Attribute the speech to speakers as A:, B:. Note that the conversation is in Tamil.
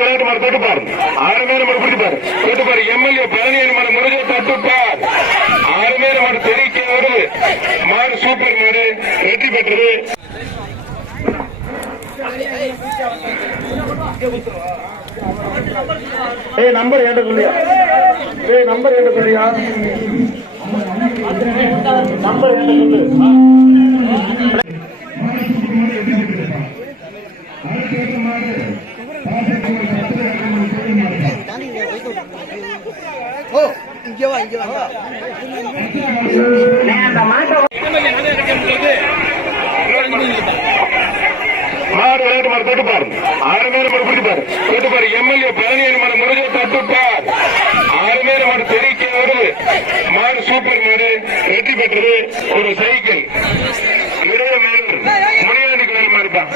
A: விளையாட்டு மாடு தொட்டுப்பார் அருமையான மாடு பிடிப்பார் தொட்டுப்பார் எம்எல்ஏ பழனியன் மாடு முருகை தொட்டுப்பார் அருமையான மட்டும் தெரிவிக்க ஒரு மாடு சூப்பர் மாடு வெற்றி பெற்றது.
B: ஏய் நம்பர் ஏண்ட சொல்லியா ஏய் நம்பர் ஏண்ட சொல்லியா நம்பர் ஏண்ட சொல்லு. ஓ இங்க வா இங்க வா
A: மாடு விளையாட்டு மாடு தொட்டுப்பார் அருமையான மாடு பிடிப்பார் தொட்டுப்பார் எம்எல்ஏ பழனியன் மாடு முருகை தொட்டுப்பார். அருமையான மாடு தெரிவிக்க வருது. மாடு சூப்பர் மாடு வெற்றி பெற்றது ஒரு சைக்கிள். நிறைய மாடு முனியாண்டி கோயில் மாடு தான்